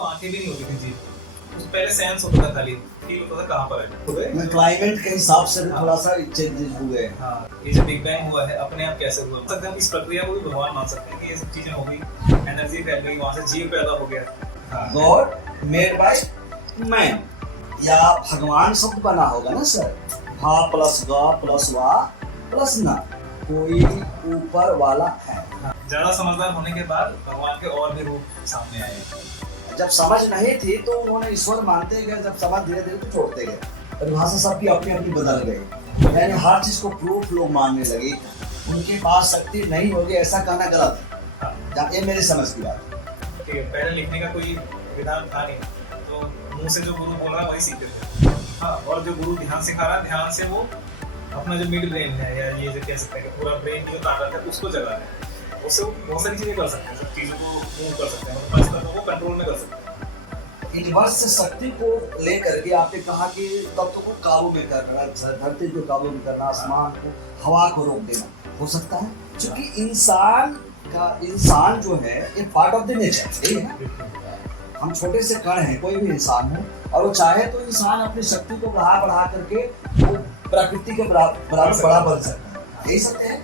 तो आंखें भी नहीं होती थी जी, पहले सेंस होता था, खाली फील होता था कहाँ पर है। क्लाइमेट के हिसाब से भी थोड़ा सा चेंजेस हुए हैं। हाँ, ये जो बिग बैंग हुआ है अपने आप कैसे हुआ, सकते हैं हम इस प्रक्रिया को भी भगवान मान सकते हैं कि ये सब चीजें होगी, एनर्जी फैल गई, वहां से जीव पैदा हो गया। गॉड मेड बाय मैन, या भगवान शब्द बना होगा ना सर, भा प्लस ग प्लस वा प्लस ना, कोई ऊपर वाला है। ज्यादा समझदार होने के बाद भगवान के और भी रूप सामने आए। जब समझ नहीं थी तो उन्होंने ईश्वर मानते गए, जब समझ धीरे धीरे तो छोड़ते गए, परिभाषा सबकी अपनी अपनी बदल गई, यानी हर चीज को प्रूफ लोग मानने लगे। उनके पास शक्ति नहीं होगी ऐसा कहना गलत है, ये मेरी समझ की बात है। ठीक है, पहले लिखने का कोई विधान था नहीं, तो मुंह से जो गुरु बोल रहा है वही सीखते थे। हाँ, और जो गुरु ध्यान सिखा रहा है, ध्यान से वो अपना जो मिड ब्रेन है, या ये जो कह सकते हैं पूरा ब्रेन की जो ताकत है उसको जगा रहे हैं, उससे वो बहुत सारी चीजें कर सकते हैं, सब चीजों को मूव कर सकते हैं, मतलब तत्वों को कंट्रोल में कर सकते हैं। यूनिवर्स से शक्ति को लेकर के आपने कहा कि तत्व को काबू में करना, धरती को काबू में करना, आसमान को, हवा को रोक देना हो सकता है, क्योंकि इंसान जो है ये पार्ट ऑफ द नेचर, यही है। हम छोटे से कण हैं, कोई भी इंसान है, और वो चाहे तो इंसान अपनी शक्ति को बढ़ा करके वो प्रकृति के बराबर बड़ा बन सकता है, यही सत्य है।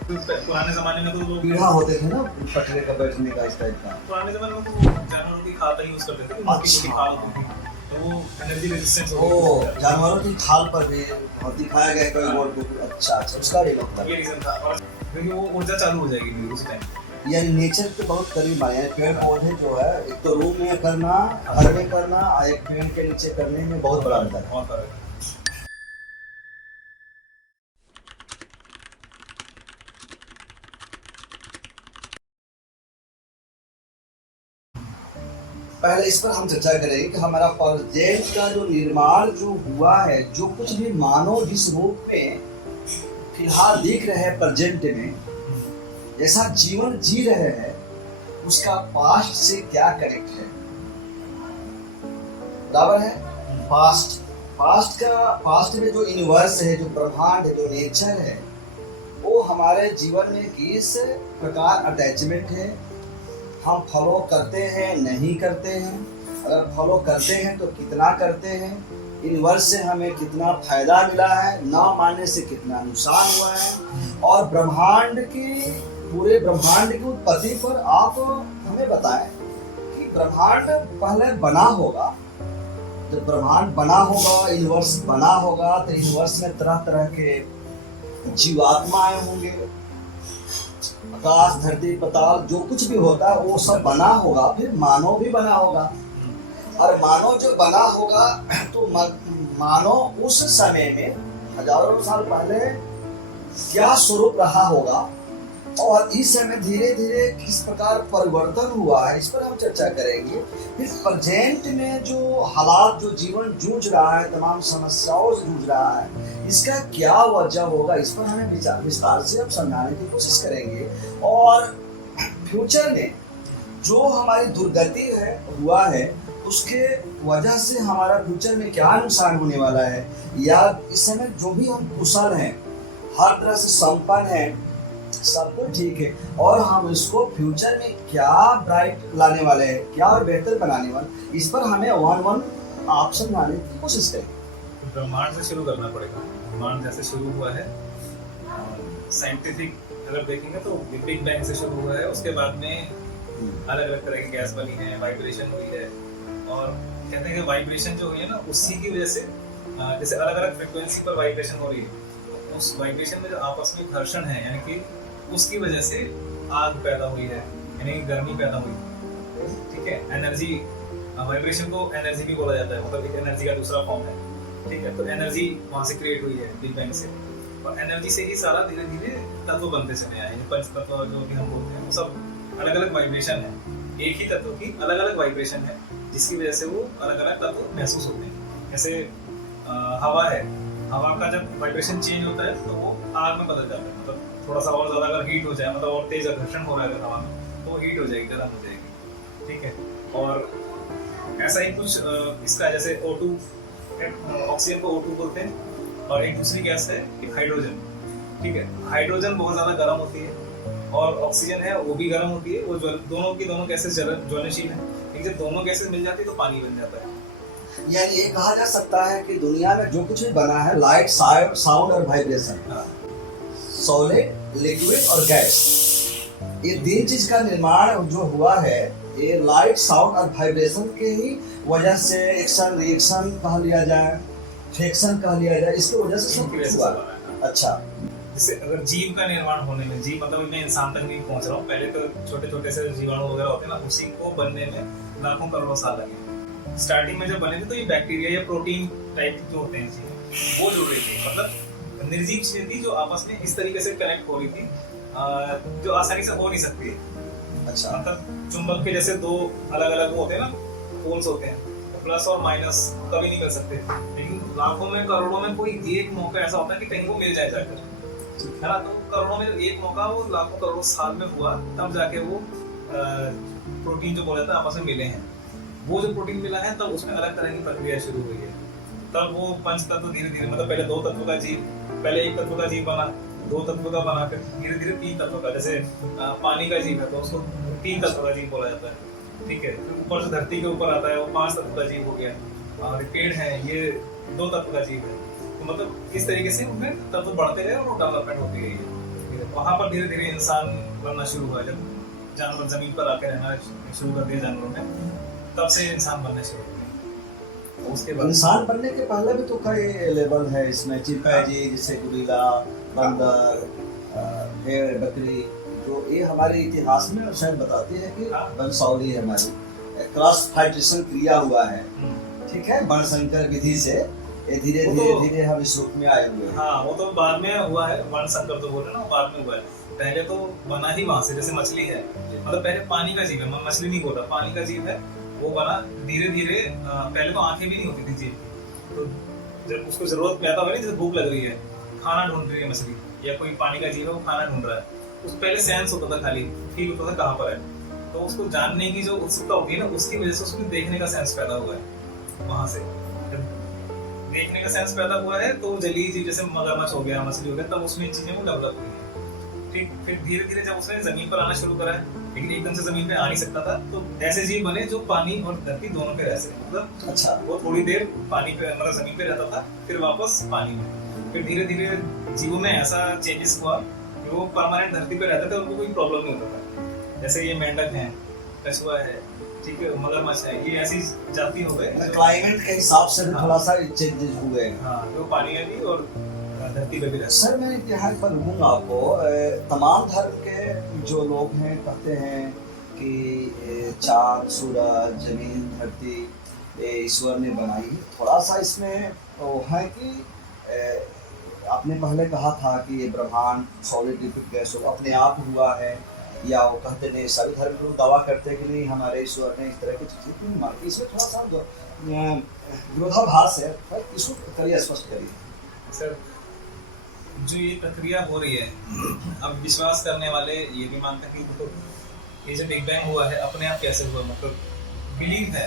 पुराने जमाने में तो लोग पीढ़ा होते थे ना पटरे का बैठने का, इस टाइप का। पुराने जमाने में तो जानवरों की खाल का यूज करते थे, मक्की की खाल होती थी, तो वो एनर्जी रेजिस्टेंस ओ, जानवरों की खाल पर भी और दिखाया गया कोई बोर्ड को। अच्छा, उसका भी मतलब ये रीजन था, और क्योंकि वो ऊर्जा चालू हो जाएगी उस टाइम। यानी नेचर के बहुत करीब आए हैं। पेड़ पौधे जो है, एक तो रूम में करना, घर में करना, और एक पेड़ के नीचे करने में बहुत बड़ा अंतर है। बहुत फर्क है। पहले इस पर हम चर्चा करेंगे कि हमारा प्रेजेंट का जो निर्माण जो हुआ है, जो कुछ भी मानव जिस रूप में फिलहाल दिख रहे हैं प्रेजेंट में, जैसा जीवन जी रहे हैं, उसका पास्ट से क्या कनेक्ट है? बराबर है। पास्ट में जो यूनिवर्स है, जो ब्रह्मांड है, जो नेचर है, वो हमारे जीवन में किस प्रकार अटैचमेंट है, हम फॉलो करते हैं नहीं करते हैं, अगर फॉलो करते हैं तो कितना करते हैं, यूनिवर्स से हमें कितना फायदा मिला है, ना मानने से कितना नुकसान हुआ है, और पूरे ब्रह्मांड की उत्पत्ति पर आप हमें बताएं कि ब्रह्मांड पहले बना होगा, जब ब्रह्मांड बना होगा, यूनिवर्स बना होगा, तो यूनिवर्स में तरह तरह के जीवात्माएं होंगे, आकाश धरती पाताल जो कुछ भी होता है वो सब बना होगा, फिर मानव भी बना होगा, और मानव जो बना होगा तो मानव उस समय में हजारों साल पहले क्या स्वरूप रहा होगा, और इस समय धीरे धीरे किस प्रकार परिवर्तन हुआ है, इस पर हम चर्चा करेंगे। फिर प्रेजेंट में जो हालात, जो जीवन जूझ रहा है, तमाम समस्याओं से जूझ रहा है, इसका क्या वजह होगा, इस पर हमें विस्तार से हम समझाने की कोशिश करेंगे। और फ्यूचर में जो हमारी दुर्गति हुआ है, उसके वजह से हमारा फ्यूचर में क्या नुकसान होने वाला है, या इस समय जो भी हम कुशल हैं, हर तरह से संपन्न हैं, सब कुछ ठीक है, और हम इसको फ्यूचर में क्या ब्राइट लाने वाले हैं, क्या बेहतर बनाने वाले, इस पर हमें वन ऑप्शन लाने की कोशिश करेंगे। ब्रह्मांड से शुरू करना पड़ेगा। ब्रह्मांड जैसे शुरू हुआ है, साइंटिफिक अगर देखेंगे तो बिग बैंग से शुरू हुआ है, उसके बाद में अलग अलग तरह की गैस बनी है, वाइब्रेशन हुई है, और कहते हैं कि वाइब्रेशन जो हुई है ना, उसी की वजह से जैसे अलग अलग फ्रिक्वेंसी पर वाइब्रेशन हो रही है, उस वाइब्रेशन में जो आपस में घर्षण है, यानी कि उसकी वजह से आग पैदा हुई है, यानी गर्मी पैदा हुई है। ठीक है, एनर्जी, वाइब्रेशन को एनर्जी भी बोला जाता है, मतलब एक एनर्जी का दूसरा फॉर्म है। ठीक है, तो एनर्जी वहाँ से क्रिएट हुई है बिग बैंग से, और एनर्जी से ही सारा धीरे धीरे तत्व बनते चले आए, पंच तत्व जो भी हम बोलते हैं, वो सब अलग अलग वाइब्रेशन है, एक ही तत्व की अलग अलग वाइब्रेशन है, जिसकी वजह से वो अलग अलग तत्व महसूस होते हैं। जैसे हवा है, हवा का जब वाइब्रेशन चेंज होता है तो वो आग में बदल जाता है, मतलब थोड़ा सा और ज़्यादा अगर हीट हो जाए, मतलब और तेज घर्षण हो रहा है अगर हवा में, तो वो हीट हो जाएगी, गर्म हो जाएगी। ठीक है, और ऐसा ही कुछ इसका, जैसे O2, ऑक्सीजन को O2 बोलते हैं, और एक दूसरी गैस है हाइड्रोजन। ठीक है, हाइड्रोजन बहुत ज़्यादा गर्म होती है, और ऑक्सीजन है वो भी गर्म होती है, वो दोनों की दोनों गैसेस ज्वलनशील है, लेकिन जब दोनों गैसेस मिल जाती है तो पानी बन जाता है। यानी ये कहा जा सकता है कि दुनिया में जो कुछ भी बना है, लाइट, साउंड और वाइब्रेशन, सॉलिड, लिक्विड और गैस, ये तीन चीज का निर्माण जो हुआ है, ये लाइट, साउंड और वाइब्रेशन के ही वजह से एक्शन रिएक्शन कह लिया जाए, फ्रिक्शन कह लिया जाए, इसकी वजह से सब कुछ हुआ। अच्छा, जैसे अगर जीव का निर्माण होने में, जीव मतलब मैं इंसान तक नहीं पहुंच रहा हूँ, पहले तो छोटे छोटे से जीवाणु वगैरह होते हैं ना, उसी को बनने में लाखों करोड़ों साल लगे। स्टार्टिंग में जब बने थे तो ये बैक्टीरिया या प्रोटीन टाइप जो होते हैं चीजें वो जुड़ रही थी, मतलब निर्जीव चीजें थी जो आपस में इस तरीके से कनेक्ट हो रही थी जो आसानी से हो नहीं सकती है। अच्छा, मतलब चुंबक के जैसे दो अलग अलग वो होते हैं ना, पोल्स होते हैं, प्लस और माइनस कभी नहीं कर सकते, लेकिन लाखों में करोड़ों में कोई एक मौका ऐसा होता है कि कहीं वो मिल जाए जाकर, है ना। तो करोड़ों में एक मौका वो लाखों करोड़ों साल में हुआ, तब जाके वो प्रोटीन जो बोला था आपस में मिले हैं। वो जो प्रोटीन मिला है तब उसमें अलग तरह की प्रक्रिया शुरू हुई है। तब वो पंच तत्व धीरे धीरे, मतलब पहले दो तत्व का जीव, पहले एक तत्व का जीव बना, दो तत्व का बना, फिर धीरे धीरे तीन तत्व का, जैसे पानी का जीव है तो उसको तीन तत्व का जीव बोला जाता है, ठीक है। फिर ऊपर से धरती के ऊपर आता है वो पांच तत्व का जीव हो गया, और पेड़ है ये दो तत्व का जीव है। तो मतलब इस तरीके से उनमें तत्व बढ़ते गए और डेवलपमेंट होती गई। वहां पर धीरे धीरे इंसान बनना शुरू हुआ, जब जानवर जमीन पर आके रहना शुरू कर दिया जानवरों ने, तब से इंसान बनने शुरू हुए। उसके बाद इंसान बनने के पहले भी तो कई लेवल है इसमें, चिंपैंजी जैसे गुरिल्ला, बंदर, भेड़, बकरी, जो ये हमारे इतिहास में शायद बताती है कि वंशावली है हमारी, क्रॉस फाइब्रेशन क्रिया हुआ है, ठीक है, वर्णसंकर विधि से ये धीरे धीरे हम इस रूप में आए हुए हैं। हाँ, वो तो बाद में हुआ है, वर्णसंकर तो बोल रहे ना, बाद में हुआ है। पहले तो बना ही वहां से, जैसे मछली है, मतलब पहले पानी का जीव है, मैं मछली नहीं बोल रहा, पानी का जीव है, वो बना धीरे धीरे। पहले तो आंखें भी नहीं होती थी जीव की, तो जब उसको जरूरत पैदा हुई, जैसे भूख लग रही है, खाना ढूंढ रही है मछली, या कोई पानी का जीव है वो खाना ढूंढ रहा है, उस पहले सेंस होता था, खाली फील होता था कहाँ पर है, तो उसको जानने की जो उत्सुकता होती है ना, उसकी वजह से उसको देखने का सेंस पैदा हुआ है। वहां से देखने का सेंस पैदा हुआ है, तो जलीय जीव जैसे मगरमच्छ हो गया, मछली हो गया, तब उसमें चीजें वो डेवलप हुई है। ठीक, फिर धीरे धीरे जब उसने जमीन पर आना शुरू करा है, लेकिन एकदम से जमीन पे आ नहीं सकता था, तो ऐसे जीव बने जो पानी और धरती दोनों पे रह सके, मतलब अच्छा, वो थोड़ी देर पानी पे, मतलब जमीन पे रहता था, फिर वापस पानी में। फिर धीरे धीरे जीवों में ऐसा चेंजेस हुआ कि वो परमानेंट धरती पे रहते थे, उनको कोई प्रॉब्लम नहीं होता था। जैसे ये मेंढक है, कछुआ है, ठीक है, मगरमच्छ है, ये ऐसी जाति हो गए क्लाइमेट के हिसाब से थोड़ा सा चेंजेस हुए। हाँ, तो पानी में भी और धरती पे भी रहते। सर मैं यहाँ पर कहूँगा आपको, तमाम धर्म के जो लोग हैं कहते हैं कि चाँद, सूरज, जमीन, धरती ईश्वर ने बनाई। थोड़ा सा इसमें वो है कि आपने पहले कहा था कि ये ब्रह्मांड सॉलिड लिक्विड गैस अपने आप हुआ है, या वो कहते नहीं, सभी धर्म लोग दावा करते हैं कि नहीं हमारे ईश्वर ने इस तरह की चीज़ें क्यों मांगी। इसमें थोड़ा सा विरोधाभास है, इसको करिए, स्पष्ट करिए। सर, जो ये प्रक्रिया हो रही है, अब विश्वास करने वाले ये भी मानते हैं कि तो ये जो बिग बैंग हुआ है अपने आप कैसे हुआ, मतलब बिलीव है,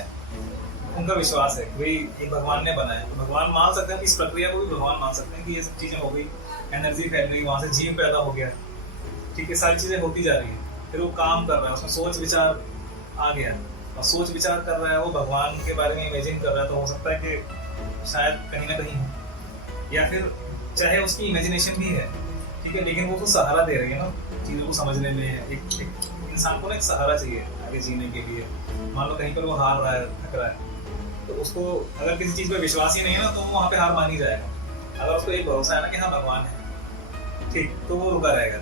उनका विश्वास है कि ये भगवान ने बनाया। तो भगवान मान सकते हैं कि इस प्रक्रिया को भी भगवान मान सकते हैं कि ये सब चीज़ें हो गई, एनर्जी फैल गई, वहाँ से जीव पैदा हो गया, ठीक है, सारी चीज़ें होती जा रही है, फिर वो काम कर रहा है, उसमें सोच विचार आ गया, और सोच विचार कर रहा है, वो भगवान के बारे में इमेजिन कर रहा है, तो हो सकता है कि शायद कहीं ना कहीं, या फिर चाहे उसकी इमेजिनेशन भी है, ठीक है, लेकिन वो तो सहारा दे रही है ना चीज़ों को समझने में। एक इंसान को ना एक सहारा चाहिए आगे जीने के लिए। मान लो कहीं पर वो हार रहा है, थक रहा है, तो उसको अगर किसी चीज़ पर विश्वास ही नहीं है ना, तो वो वहाँ पे हार मान ही जाएगा। अगर उसको एक भरोसा है ना कि हाँ भगवान है, ठीक, तो वो रुका रहेगा,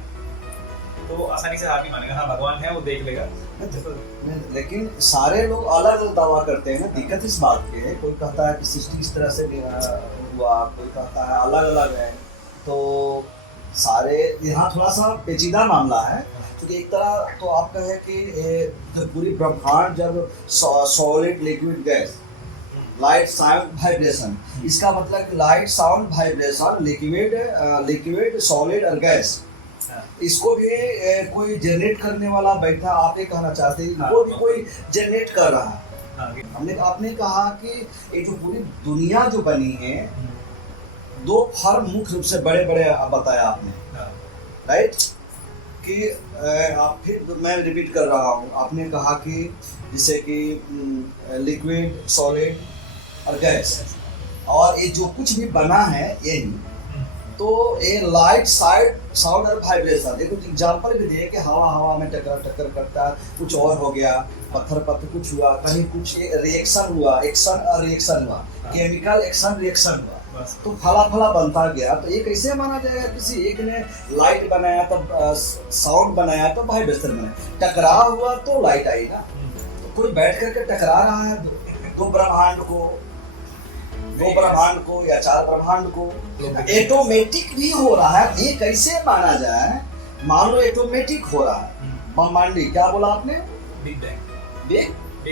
तो वो आसानी से हार नहीं मानेगा, हाँ भगवान है, वो देख लेगा। लेकिन सारे लोग अलग अलग दावा करते हैं ना, दिक्कत इस बात की है, कोई कहता है कि सृष्टि इस तरह से हुआ, कोई कहता है अलग अलग है, तो सारे यहाँ थोड़ा सा पेचीदा मामला है, क्योंकि एक तरह तो आप कहे कि पूरी ब्रह्मांड जब solid, liquid, gas, light, sound, vibration, इसका मतलब light, sound, vibration, liquid, solid और गैस, इसको भी कोई जनरेट करने वाला बैठा, आप ये कहना चाहते हैं इनको भी कोई जनरेट कर रहा है। आपने कहा कि ये जो पूरी दुनिया जो बनी है, दो फर्म मुख्य रूप से बड़े बड़े बताया आपने, राइट, कि आप फिर मैं रिपीट कर रहा हूँ, आपने कहा कि जैसे कि लिक्विड, सॉलिड और गैस, और ये जो कुछ भी बना है यही, तो ये लाइट, साउंड और वाइब्रेशन, देखो एग्जांपल भी दिए कि हवा हवा में टक्कर करता, कुछ और हो गया, पत्थर कुछ हुआ, कहीं कुछ रिएक्शन हुआ, एक्शन और रिएक्शन हुआ, केमिकल एक्शन रिएक्शन हुआ, तो फला बनता गया। तो ये कैसे माना जाएगा? किसी एक ने लाइट बनाया तब साउंड बनाया तो वाइब्रेशन बनाया, टकराव हुआ तो लाइट आई ना। तो कोई बैठ करके टकरा रहा है दो ब्रह्मांड को या चार ब्रह्मांड को, ऑटोमेटिक भी हो रहा है। ये कैसे माना जाए? मान लो ऑटोमेटिक हो रहा है, ब्रह्मांडी, क्या बोला आपने? Big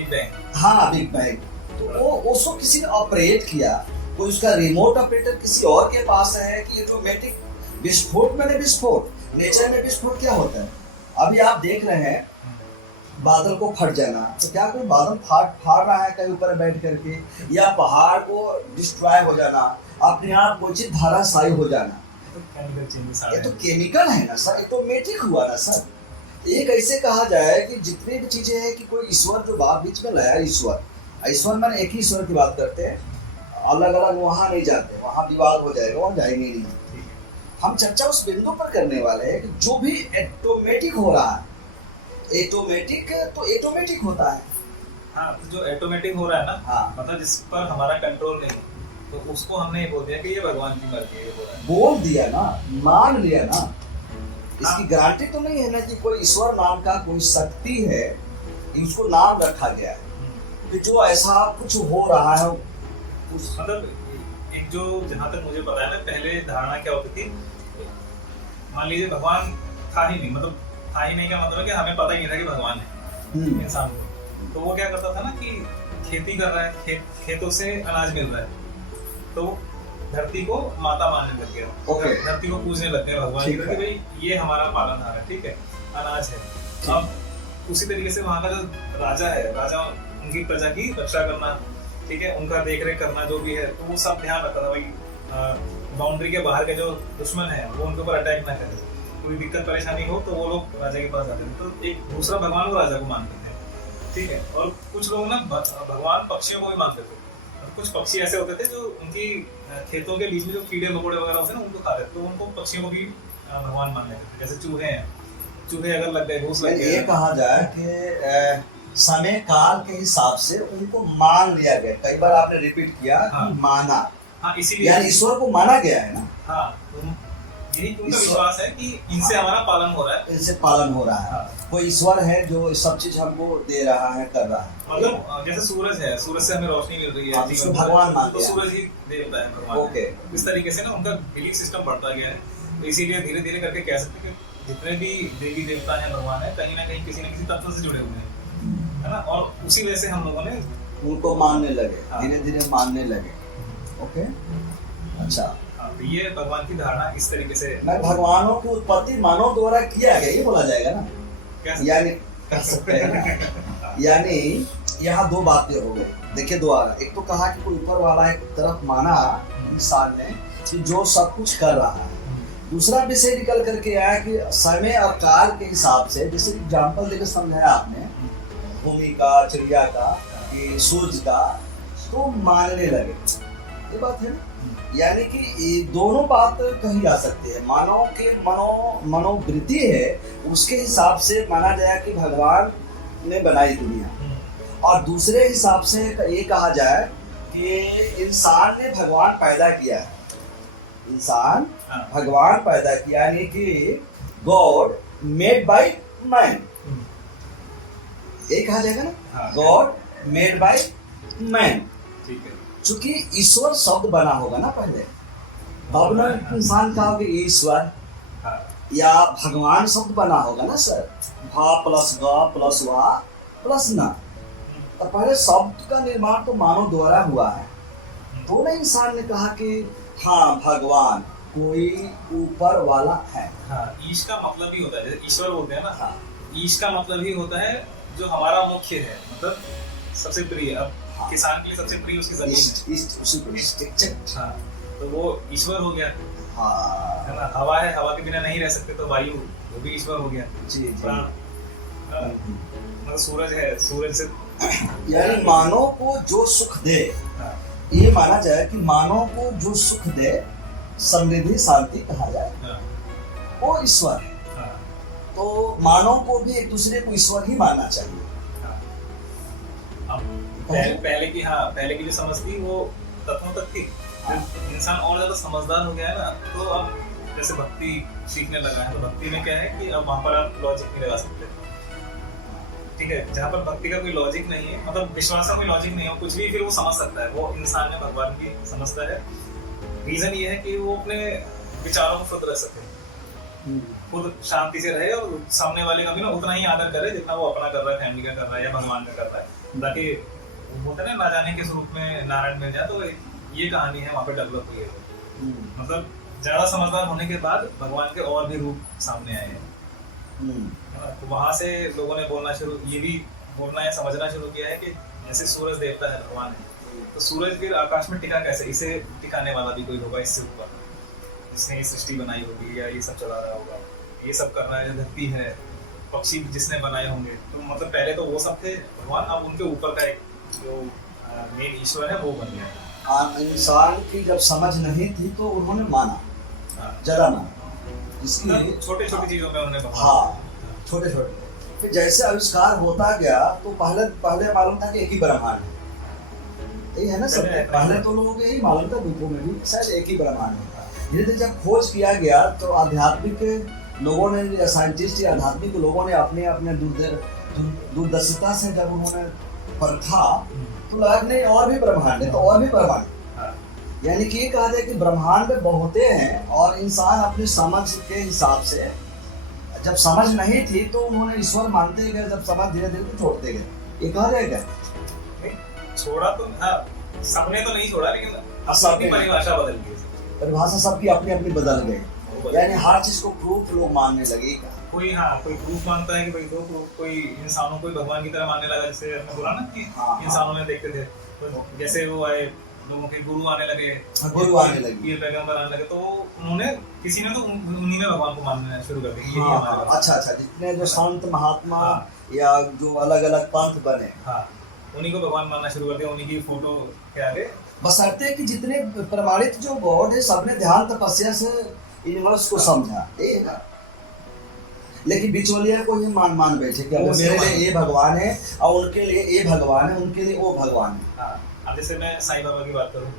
bang. हाँ, बिग बैंग। तो वो उसको किसी ने ऑपरेट किया, कोई उसका रिमोट ऑपरेटर किसी और के पास है कि ऑटोमेटिक विस्फोट, मैंने विस्फोट, नेचर में विस्फोट क्या होता है? अभी आप देख रहे हैं बादल को फट जाना, तो क्या कोई बादल फाड़ रहा है कहीं ऊपर बैठ करके, या पहाड़ को डिस्ट्रॉय हो जाना, अपने आप कोई चीज धाराशायी हो जाना, ये तो केमिकल है ना सर, ऑटोमेटिक हुआ ना सर। ये कैसे कहा जाए कि जितनी भी चीजें हैं कि कोई ईश्वर जो बात बीच में लाया, ईश्वर मैंने एक ही ईश्वर की बात करते हैं, अलग अलग वहां नहीं जाते, वहां विवाद हो जाएगा, वहां जाएंगे नहीं। हम चर्चा उस बिंदु पर करने वाले हैं कि जो भी ऑटोमेटिक हो रहा है, ऑटोमेटिक होता है। हाँ, तो जो ऑटोमेटिक हो रहा है ना, हाँ, मतलब जिस पर हमारा कंट्रोल नहीं, तो उसको हमने ये बोल दिया कि ये भगवान की मर्जी है, हो रहा है। बोल दिया ना, मान लिया ना, इसकी गारंटी तो नहीं है ना कि कोई ईश्वर नाम का कोई शक्ति है, उसको नाम रखा गया है कि जो ऐसा कुछ हो रहा है। मतलब एक जो जहाँ तक मुझे पता है ना, पहले धारणा क्या होती थी, मान लीजिए भगवान था ही नहीं, मतलब था ही नहीं का मतलब है कि हमें पता ही नहीं था कि भगवान है इंसान को। तो वो क्या करता था ना कि खेती कर रहा है, खेतों से अनाज मिल रहा है, तो धरती को माता मानने लग गया, धरती को पूजने लग गए भगवान की, कि भाई ये हमारा पालनहार है, ठीक है, अनाज है। अब उसी तरीके से वहाँ का जो राजा है, राजा उनकी प्रजा की रक्षा करना, ठीक है, उनका देख रेख करना जो भी है, तो वो सब ध्यान रखता था भाई बाउंड्री के बाहर के जो दुश्मन है वो उनके ऊपर अटैक ना करे, कोई दिक्कत परेशानी हो तो वो लोग राजा के पास जाते थे। तो एक दूसरा भगवान को राजा को मानते थे, ठीक है। और कुछ लोग ना भगवान पक्षियों को भी मानते थे, और कुछ पक्षी ऐसे होते थे जो उनकी खेतों के बीच में जो कीड़े मकोड़े वगैरह होते हैं ना, उनको खाते थे, तो उनको पक्षियों को भी भगवान मान लेते थे। जैसे चूहे हैं, चूहे अगर लग गए, घूस लग गए, ये कहा जाए कि समय काल के हिसाब से उनको मान लिया गया। कई बार आपने रिपीट किया, हाँ, माना, हाँ, इसीलिए यानी ईश्वर को माना गया है ना। हाँ, यही उनका विश्वास है कि इनसे हमारा पालन हो रहा है, इनसे पालन हो रहा है। हाँ। कोई ईश्वर है जो सब चीज हमको दे रहा है, कर रहा है। मतलब जैसे सूरज है, सूरज से हमें रोशनी मिल रही है, तो भगवान मानते हैं, तो सूरज ही देवता है, भगवान। ओके, इस तरीके से ना उनका बिलीफ सिस्टम बढ़ता गया है। तो इसीलिए धीरे धीरे करके कह सकते हैं कि जितने भी देवी देवता है, भगवान है, कहीं ना कहीं किसी न किसी तत्व से जुड़े हुए हैं, है ना। और उसी वजह से हम लोगों ने उनको मानने लगे, धीरे धीरे मानने लगे। ओके, अच्छा, तो ये भगवान की धारणा इस तरीके से, मैं भगवानों की उत्पत्ति मानव द्वारा किया गया, ये बोला जाएगा ना, यानी कह सकते हैं ना। यानी यहाँ दो बातें हो गई, देखिए दो आ रहा, एक तो कहा कि कोई ऊपर वाला एक तरफ माना इंसान ने कि जो सब कुछ कर रहा है, दूसरा विषय निकल करके आया कि समय और काल के हिसाब से, जैसे एग्जाम्पल देकर समझाया आपने भूमि का, चिड़िया का, कि सूर्य का, तो मानने लगे, ये बात है ना। यानी कि ये दोनों बात कही जा सकती है। मानव के मनोवृत्ति है, उसके हिसाब से माना जाए कि भगवान ने बनाई दुनिया, और दूसरे हिसाब से ये कहा जाए कि इंसान ने भगवान पैदा किया है, इंसान भगवान पैदा किया, यानी कि गॉड मेड बाय मैन, ये कहा जाएगा ना, गॉड मेड बाय मैन। ठीक है, चूंकि ईश्वर शब्द बना होगा ना पहले, तब ना इंसान कहा कि ईश्वर, या भगवान शब्द बना होगा ना सर, भा प्लस ग प्लस वा प्लस ना, तो पहले शब्द का निर्माण तो मानव द्वारा हुआ है, तो ना इंसान ने कहा कि हाँ भगवान कोई ऊपर वाला है। हाँ, ईश का मतलब ही होता है, जैसे ईश्वर बोलते हैं ना, हाँ, ईश का मतलब ही होता है जो हमारा मुख्य है, मतलब सबसे प्रिय। अब किसान के लिए सबसे प्रिय उसकी जमीन है, हाँ, तो वो ईश्वर हो गया। हाँ है ना। हवा है, हवा के बिना नहीं रह सकते, तो वायु वो भी ईश्वर हो गया। जी जी। प्राण, मतलब सूरज है, सूरज से यानी मानव को जो सुख दे, हाँ, ये माना जाए कि मानव को जो सुख दे, समृद्धि शांति कहा जाए, हाँ, वो ईश्वर है। हाँ, तो मानव को भी एक दूसरे को ईश्वर ही मानना चाहिए। हाँ। अब पहले की जो समझ थी वो तत्वों तक थी। जब इंसान और ज्यादा समझदार हो गया है ना, तो अब जैसे भक्ति सीखने लगा है, तो भक्ति में क्या है कि अब वहां पर आप लॉजिक नहीं लगा सकते। ठीक है, जहाँ पर भक्ति का कोई लॉजिक नहीं है, मतलब विश्वास का कोई लॉजिक नहीं हो, कुछ भी फिर वो समझ सकता है, वो इंसान है, भगवान की समझता है। रीजन ये है कि वो अपने विचारों को खुद रख सके, खुद शांति से रहे, और सामने वाले का भी ना उतना ही आदर करे जितना वो अपना कर रहा है, फैमिली का कर रहा है या भगवान का कर रहा है, ताकि बोलते हैं ना जाने के स्वरूप में नारायण मिल जाए। तो ये कहानी है, वहाँ पे डेवलप हुई है। मतलब ज्यादा समझदार होने के बाद भगवान के और भी रूप सामने आए हैं, तो वहां से लोगों ने ये भी बोलना या समझना शुरू किया है कि जैसे सूरज देवता है, भगवान है, तो सूरज फिर आकाश में टिका कैसे, इसे टिकाने वाला भी कोई होगा इससे ऊपर, जिसने ये सृष्टि बनाई होगी या ये सब चला रहा होगा, ये सब कर रहा है, धरती है, पक्षी जिसने बनाए होंगे। तो मतलब पहले तो वो सब थे भगवान, अब उनके ऊपर का एक जो मेन ईश्वर है वो बन गया है। इंसान की जब समझ नहीं थी तो उन्होंने माना, जरा माना, इसलिए छोटे छोटे चीजों में उन्होंने हाँ छोटे छोटे। फिर जैसे आविष्कार होता गया तो पहले मालूम था कि एक ही ब्रह्मांड है, यही है ना सब। पहले तो लोगों को यही मालूम था, बुद्धों में भी शायद एक ही ब्रह्मांड था। धीरे धीरे जब खोज किया गया तो आध्यात्मिक लोगों ने, साइंटिस्ट या आध्यात्मिक लोगों ने अपने अपने दूरदर्शिता से जब उन्होंने परखा तो लगा नहीं और भी ब्रह्मांड है, तो और भी ब्रह्मांड। यानी कि ये कहा जाए कि ब्रह्मांड बहुते हैं, और इंसान अपनी समझ के हिसाब से, जब समझ नहीं थी तो उन्होंने ईश्वर मानते गए, जब समझ धीरे धीरे तो छोड़ते गए, ये कहा जाएगा। छोड़ा तो सबने तो नहीं छोड़ा, लेकिन सबकी परिभाषा बदल गई, परिभाषा सबकी अपनी अपनी बदल गई, यानी हर चीज को प्रूफ लोग मानने लगे। कोई प्रूफ मानता है कि भाई दो प्रूफ, कोई इंसानों को भगवान की तरह मानने लगा, जैसे आपने बोला ना कि इंसानों में देखते थे, तो जैसे वो आए लोगों के गुरु आने लगे, पीर पैगंबर आने लगे, तो उन्होंने किसी ने तो उन्हीं में भगवान को मानना शुरू कर दिया। अच्छा, जितने जो संत महात्मा या जो अलग अलग पंथ बने, उन्हीं को भगवान मानना शुरू कर दिया, उन्हीं की फोटो के आगे। बशर्ते कि जितने प्रमाणित जो गॉड है, सबने ध्यान तपस्या से यूनिवर्स को समझा, लेकिन बिचौलिया को ही मान बैठे कि मेरे लिए ये भगवान है और उनके लिए ये भगवान है, उनके लिए वो भगवान है। अब जैसे मैं साईं बाबा की बात करूँ,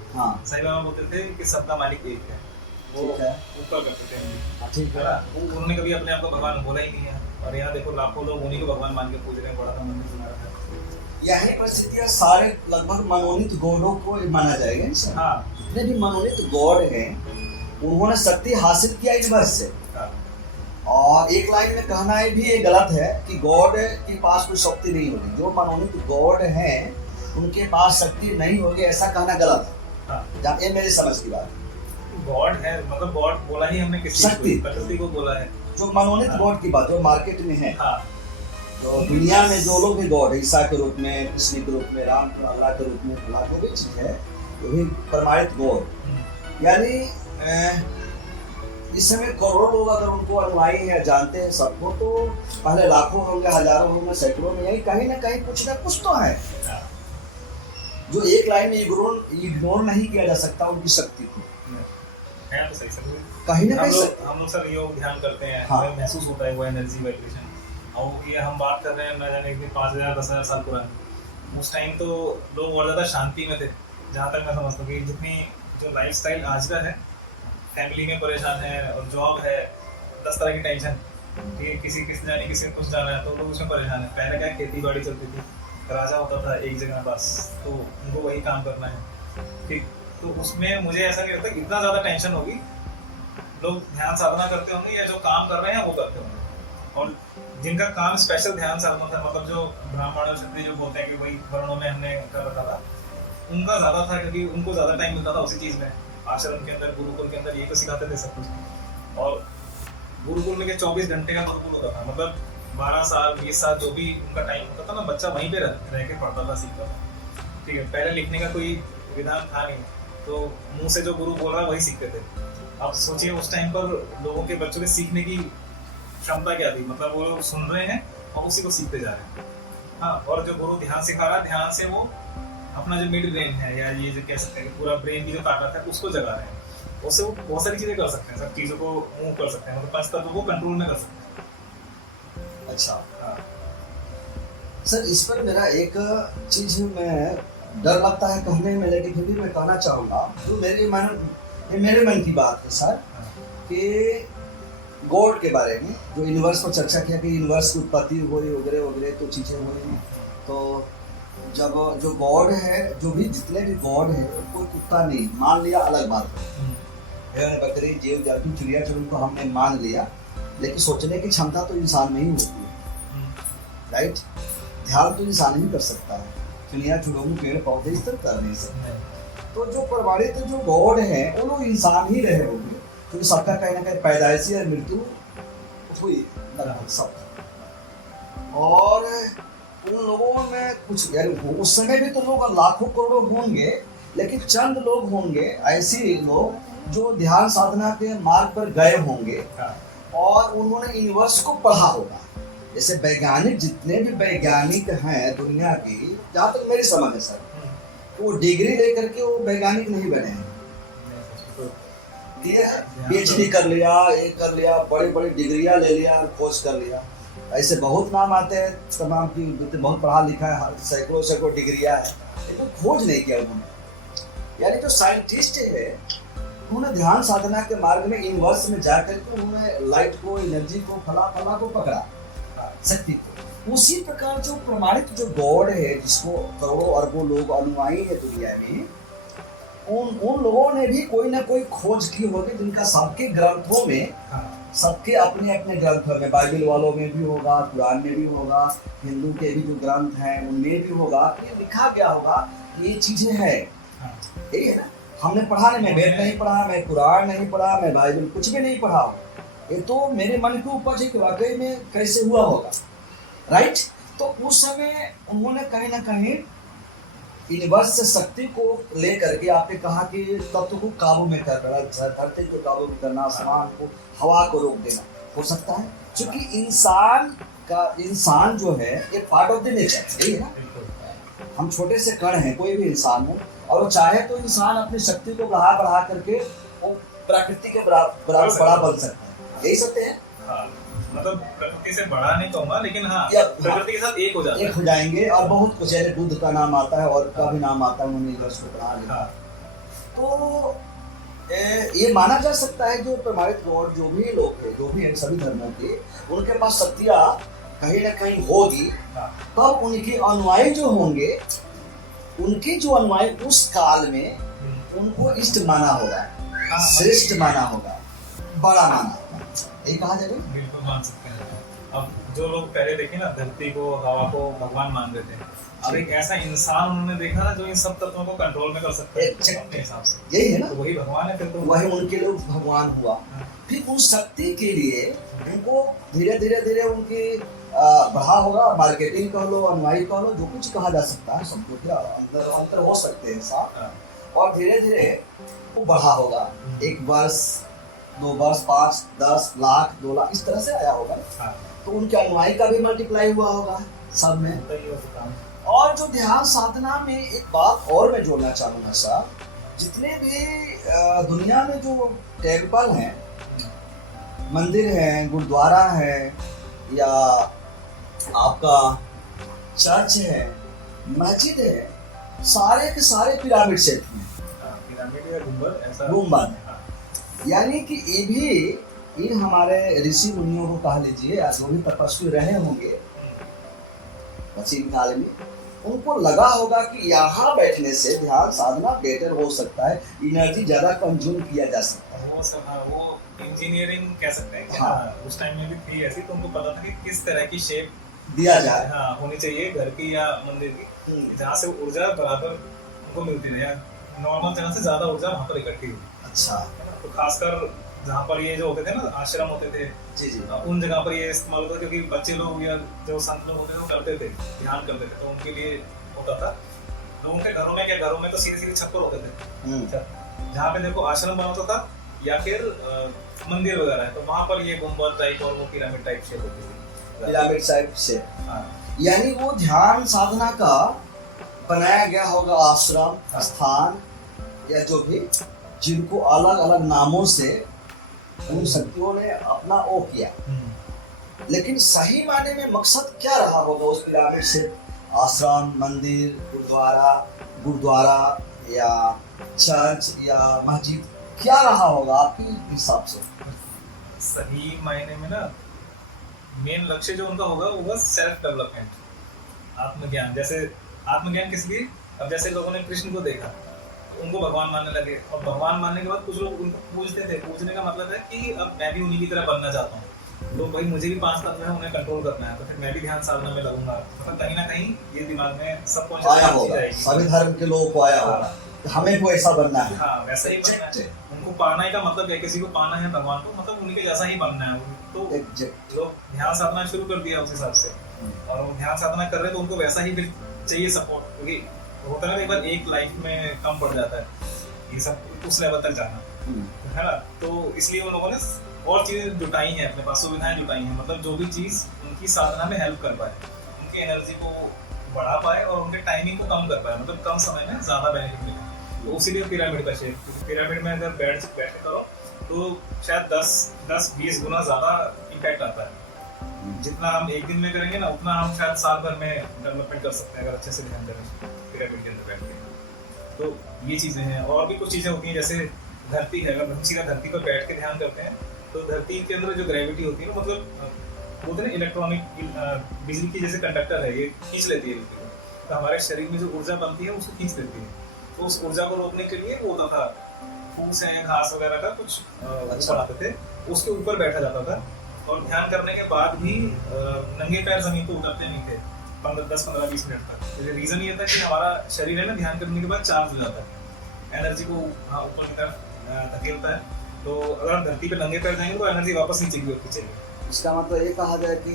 साईं बाबा बोलते थे कि सबका मालिक एक है, वो ऊपर करते थे, ठीक है ना। उन्होंने कभी अपने आप को भगवान बोला ही नहीं है, और यहाँ देखो लाखों लोग उन्हीं को भगवान मान के पूज रहे हैं, बड़ा था मन में सुना रहा था। यही परिस्थितियाँ सारे लगभग मनोनीत गॉडों को माना जाएगा। जितने भी मनोनीत गॉड हैं, उन्होंने शक्ति हासिल किया यूनिवर्स से। और एक लाइन में कहना ये गलत है कि गॉड के पास कोई शक्ति नहीं होगी। जो मनोनीत गॉड हैं उनके पास शक्ति नहीं होगी, ऐसा कहना गलत है। ये मेरी समझ की बात है। गॉड है मतलब गॉड बोला ही हमने किसी प्रकृति को बोला है, जो मनोनीत गॉड की बात, जो मार्केट में है, जो दुनिया में जो लोग भी गॉड है, ईसा के रूप में, कृष्ण के रूप में, राम अल्लाह के रूप में, अल्लाह जो भी चीज है वो भी प्रमाणित गॉड। यानी इस समय करोड़ों लोग अगर उनको अनुयायी है, जानते हैं सबको, तो पहले लाखों होंगे, हजारों होंगे, सैकड़ों में, यही कहीं ना कहीं कुछ ना कुछ तो है जो एक लाइन में इग्नोर नहीं किया जा सकता उनकी शक्ति को। है तो सही सर, कहीं ना कहीं हम लोग सर योग ध्यान करते हैं, हमें महसूस होता है वो एनर्जी वाइब्रेशन। और ये हम बात कर रहे हैं, मैं जाने 5,000 10,000 साल पुरानी, उस टाइम तो लोग और ज़्यादा शांति में थे। जहाँ तक मैं समझता हूँ कि जितनी जो लाइफस्टाइल आज का है, फैमिली में परेशान है और जॉब है, 10 तरह की टेंशन, कि किसी जाने किसी कुछ जाना है, तो लोग उसमें परेशान है। पहले क्या खेती बाड़ी चलती थी, राजा होता था एक जगह बस, तो उनको वही काम करना है, ठीक। तो उसमें मुझे ऐसा नहीं लगता कि इतना ज़्यादा टेंशन होगी, लोग ध्यान साधना करते होंगे या जो काम कर रहे हैं वो करते होंगे। और जिनका काम स्पेशल ध्यान साधना था, मतलब जो ब्राह्मण और क्षत्रिय जो बोलते हैं कि वही वर्णों में हमने कर रखा था, उनका ज़्यादा था, क्योंकि उनको ज़्यादा टाइम मिलता था उसी चीज़ में। आश्रम के अंदर, गुरुकुल के अंदर ये तो सिखाते थे सब कुछ। और गुरुकुल में 24 घंटे का गुरुकुल होता था, मतलब 12 साल 20 साल जो भी उनका टाइम होता था ना, बच्चा वहीं पे रह के पढ़ता था, सीखता था, ठीक है। पहले लिखने का कोई विधान था नहीं, तो मुंह से जो गुरु बोल रहा है वही सीखते थे। आप सोचिए उस टाइम पर लोगों के बच्चों के सीखने की क्षमता क्या थी, मतलब वो लोग सुन रहे हैं और उसी को सीखते जा रहे हैं। हाँ, और जो गुरु ध्यान सिखा रहा है, ध्यान से वो अपना जो मिड ब्रेन है या ये जो कह सकते हैं पूरा ब्रेन की जो ताकत है उसको जगा रहे हैं। उससे वो बहुत सारी चीजें कर सकते हैं, सब चीजों को मूव कर सकते हैं, मतलब पंच तत्व को कंट्रोल में कर सकते हैं। अच्छा हाँ। सर, इस पर मेरा एक चीज मैं डर लगता है कहने में, लेकिन फिर भी मैं कहना चाहूँगा, तो मेरे मन की बात है सर, कि गॉड के बारे में जो यूनिवर्स पर चर्चा किया कि यूनिवर्स की उत्पत्ति हुई वगैरह वगैरह तो चीज़ें हुई। तो जब जो गॉड है, जो भी जितने भी गॉड है, कोई कुत्ता नहीं मान लिया, अलग बात है। बकरी, जीव जंतु, चिड़िया चुड़ैल को हमने मान लिया, लेकिन सोचने की क्षमता तो इंसान में ही होती है, राइट? ध्यान तो इंसान ही कर सकता है, चिड़िया चुड़ैल, पेड़ पौधे इस तरह कर नहीं सकते। तो जो प्रमाणित जो गॉड है वो लोग इंसान ही रहे होंगे, क्योंकि सबका कहीं ना कहीं पैदाइशी और मृत्यु हुई लगभग सब। और उन लोगों में कुछ, यानी उस समय भी तो लोग लाखों करोड़ों होंगे, लेकिन चंद लोग होंगे ऐसे लोग जो ध्यान साधना के मार्ग पर गए होंगे और उन्होंने यूनिवर्स को पढ़ा होगा। जैसे वैज्ञानिक, जितने भी वैज्ञानिक हैं दुनिया की, जहाँ तक मेरी समझ है सर, वो डिग्री लेकर के वो वैज्ञानिक नहीं बने हैं। PhD कर लिया, ये कर लिया, बड़ी बड़ी डिग्रियां ले लिया, खोज कर लिया, ऐसे बहुत नाम आते हैं तमाम की, बहुत पढ़ा लिखा है, सैकड़ों सैकड़ों डिग्रियां है, लेकिन खोज नहीं किया उन्होंने। यानी जो साइंटिस्ट है, उन्होंने ध्यान साधना के मार्ग में यूनिवर्स में जाकर के उन्होंने लाइट को, एनर्जी को, फला फला को पकड़ा, शक्ति को। उसी प्रकार जो प्रमाणित जो गॉड है, जिसको करोड़ों अरबों लोग अनुयायी है दुनिया में, उन लोगों ने भी कोई ना कोई खोज की होगी, जिनका सबके ग्रंथों में, सबके अपने अपने ग्रंथों में, बाइबल वालों में भी होगा, कुरान में भी होगा, हिंदू के भी जो ग्रंथ हैं उनमें भी होगा, ये लिखा गया होगा ये चीजें हैं। यही है ना, हमने पढ़ा नहीं, मैं वेद नहीं पढ़ा, मैं कुरान नहीं पढ़ा, मैं बाइबल कुछ भी नहीं पढ़ा, ये तो मेरे मन की उपज है कि वाकई में कैसे हुआ होगा, राइट? तो उस समय उन्होंने कहीं ना कहीं यूनिवर्स से शक्ति को लेकर के, आपने कहा कि तत्व को काबू में करना, धरती को काबू में करना, आसमान को, हवा को रोक देना, हो सकता है, क्योंकि इंसान जो है एक पार्ट ऑफ द नेचर, यही है ना। हम छोटे से कण हैं, कोई भी इंसान हो, और वो चाहे तो इंसान अपनी शक्ति को बढ़ा बढ़ा करके वो प्रकृति के बराबर बड़ा बन सकता है, यही सत्य है। मतलब प्रकृति से बड़ा नहीं कहूँगा, लेकिन हाँ, प्रकृति के साथ एक हो जाएंगे। और बहुत कुछ है, बुद्ध का नाम आता है और का भी नाम आता है, उन्होंने यूनिवर्स को बना लिया। तो ये माना जा सकता है जो प्रमाणित गॉड, जो भी लोग हैं, जो भी हैं सभी धर्मों के, उनके पास शक्तियाँ कहीं ना कहीं होगी, तब उनके अनुयायी जो होंगे, उनके जो अनुयायी उस काल में उनको इष्ट माना होगा, श्रेष्ठ माना होगा, बड़ा माना होगा, ये कहा जाए। बिल्कुल मान सकते हैं। अब जो लोग पहले देखे ना, धरती को, हवा को भगवान मान रहे थे, अब एक ऐसा इंसान उन्होंने देखा ना जो इन सब तत्वों को कंट्रोल में कर सकता है अपने हिसाब से, यही है ना, तो वही भगवान है। फिर तो वही उनके लिए भगवान हुआ। फिर उस शक्ति के लिए उनको धीरे धीरे धीरे उनकी बढ़ा होगा, मार्केटिंग कह लो, अनुयायी कह लो, जो कुछ कहा जा सकता है, सब कुछ अंतर हो सकते हैं साथ, और धीरे धीरे वो बढ़ा होगा, 1 वर्ष 2 वर्ष 5 10 लाख 2 लाख इस तरह से आया होगा। तो उनके अनुयायी का भी मल्टीप्लाई हुआ होगा सब में। और जो ध्यान साधना में एक बात और मैं जोड़ना चाहूँगा सर, जितने भी दुनिया में जो टेम्पल हैं, मंदिर हैं, गुरुद्वारा है, या आपका चर्च है, मस्जिद है, सारे के सारे पिरामिड शेप में, पिरामिड या गुंबद, यानी कि ये भी इन हमारे ऋषि मुनियों को कह लीजिए, या जो भी तपस्वी रहे होंगे प्राचीन काल में, उनको लगा होगा कि यहाँ बैठने से ध्यान साधना बेटर हो सकता है, एनर्जी ज्यादा कंज्यूम किया जा सकता है। वो इंजीनियरिंग कह सकते हैं कि उस टाइम में भी थी ऐसी, तो उनको पता था कि किस तरह की शेप दिया जाए, होनी चाहिए घर की या मंदिर की, जहाँ से ऊर्जा बराबर उनको मिलती रहे, नॉर्मल जगह से ज्यादा ऊर्जा वहाँ पर इकट्ठी हुई। अच्छा, तो खासकर जहाँ पर ये जो होते थे ना, आश्रम होते थे, जी जी, उन जगह पर ये इस्तेमाल होता, क्योंकि बच्चे लोग या जो संत लोग होते थे वो करते थे, ध्यान करते थे, तो उनके लिए होता था। लोगों के घरों में, क्या घरों में तो सीधे सीधे छप्पर होते थे, जहाँ पे देखो आश्रम बना होता था, या फिर मंदिर वगैरह है तो वहाँ पर ये गुम्बद टाइप और वो पिरामिड टाइप शेप होती है। पिरामिड टाइप से, हाँ यानी वो ध्यान साधना का बनाया गया होगा आश्रम, स्थान या जो भी, जिनको अलग अलग नामों से उन शक्तियों ने अपना ओ किया। लेकिन सही मायने में मकसद क्या रहा होगा उस पिरामिड से? आश्रम, मंदिर, गुरुद्वारा या चर्च या मस्जिद, क्या रहा होगा आपके हिसाब से? सही मायने में ना मेन लक्ष्य जो उनका होगा सेल्फ डेवलपमेंट, आत्मज्ञान। जैसे आत्मज्ञान किस लिए? अब जैसे लोगों ने कृष्ण को देखा उनको भगवान मानने लगे, और भगवान मानने के बाद कुछ लोग उनको पूजते थे। पूजने का मतलब है कि अब मैं भी उन्हीं की तरह बनना चाहता हूँ, तो भाई मुझे भी 5 तत्व है उन्हें कंट्रोल करना है, तो फिर मैं भी ध्यान साधना में लगूंगा। मतलब कहीं ना कहीं ये दिमाग में आया सबकॉन्शियस होगा, जाएगी। सभी धर्म के लोगों को आया होगा, हमें को ऐसा बनना है। हाँ वैसा ही बनना है। उनको पाना ही का मतलब है, किसी को पाना है भगवान को, मतलब उन्हीं के जैसा ही बनना है। तो लोग ध्यान साधना शुरू कर दिया उस हिसाब से, और वो ध्यान साधना कर रहे तो उनको वैसा ही फिर चाहिए सपोर्ट, क्योंकि होता है ना एक बार एक लाइफ में कम पड़ जाता है ये सब उस लेवल तक जाना, है ना। तो इसलिए उन लोगों ने और चीजें जुटाई हैं अपने पास, सुविधाएं जुटाई हैं, मतलब जो भी चीज उनकी साधना में हेल्प कर पाए, उनकी एनर्जी को बढ़ा पाए और उनके टाइमिंग को कम कर पाए, मतलब कम समय में ज्यादा बेनिफिट मिले। तो उसीलिए पिरामिड का शेप, क्योंकि पिरामिड में अगर बैठ के करो तो शायद 10-20 गुना ज्यादा इम्पैक्ट आता है। जितना हम एक दिन में करेंगे ना उतना हम शायद साल भर में डेवलपमेंट कर सकते हैं अगर अच्छे से ध्यान करें पिरामिड के अंदर बैठ के। तो ये चीजें हैं, और भी कुछ चीजें होती हैं, जैसे धरती है, अगर हम सीधा धरती पर बैठ के ध्यान करते हैं तो धरती के अंदर जो ग्रेविटी होती है ना, मतलब बोलते हैं इलेक्ट्रॉनिक बिजली की जैसे कंडक्टर है, ये खींच लेती है बिजली को, तो हमारे शरीर में जो ऊर्जा बनती है उसको खींच लेती है। तो उस ऊर्जा को रोकने के लिए वो होता था फूस है, घास वगैरह का कुछ बनाते थे, उसके ऊपर बैठा जाता था, और ध्यान करने के बाद भी नंगे पैर जमीन पर उतरते नहीं थे 10-15-20 मिनट तक। रीजन ये था कि हमारा शरीर है ना ध्यान करने के बाद चार्ज हो जाता है, एनर्जी को ऊपर की तरफ धकेलता है। तो अगर हम धरती पे नंगे पैर जाएंगे तो एनर्जी वापस नीचे की ओर खींचेगी। इसका मतलब ये कहा जाए कि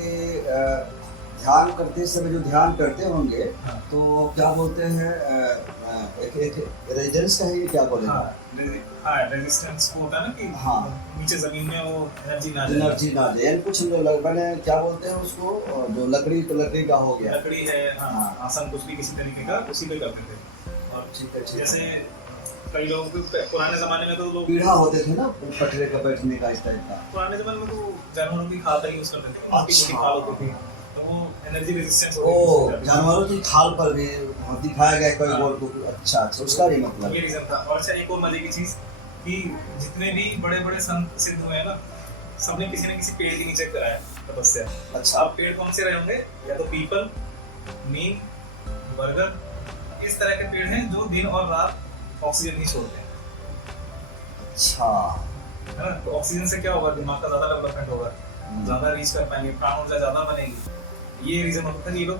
ध्यान करते समय जो ध्यान करते होंगे, हाँ। तो क्या बोलते हैं, एक रेजिस्टेंस का ही क्या बोलेंगे? हाँ रेजिस्टेंस को होता है ना कि हाँ नीचे जमीन में वो एनर्जी ना जाए, यानी कुछ मैंने क्या बोलते हैं उसको, जो लकड़ी तो लकड़ी का हो गया, लकड़ी है, हाँ आसन कुछ भी किसी तरीके का उसी पे करते थे। और ठीक है, जैसे कई लोग पुराने जमाने में तो लोग पीढ़ा होते थे ना पटरे का बैठने का, इस टाइप का। पुराने जमाने में तो जानवरों की खाल का यूज करते थे, मोटी मोटी खाल होती थी, तो वो एनर्जी रेजिस्टेंस जानवरों की खाल पर भी दिखाया गया कोई बोल को। अच्छा, उसका भी मतलब ये रीजन था। और अच्छा एक और मजे की चीज कि जितने भी बड़े बड़े संत सिद्ध हुए हैं ना, सबने किसी न किसी पेड़ के नीचे कराया तपस्या। अच्छा, अब पेड़ कौन से रहे होंगे? या तो पीपल, नीम, बरगद, इस तरह के पेड़ हैं जो दिन और रात ऑक्सीजन ही छोड़ते हैं। अच्छा, है ना। तो ऑक्सीजन से क्या होगा? दिमाग का ज्यादा डेवलपमेंट होगा, ज्यादा रीच कर पाएंगे, प्राण ऊर्जा ज्यादा बनेगी। ये रीजन होता है कि ये लोग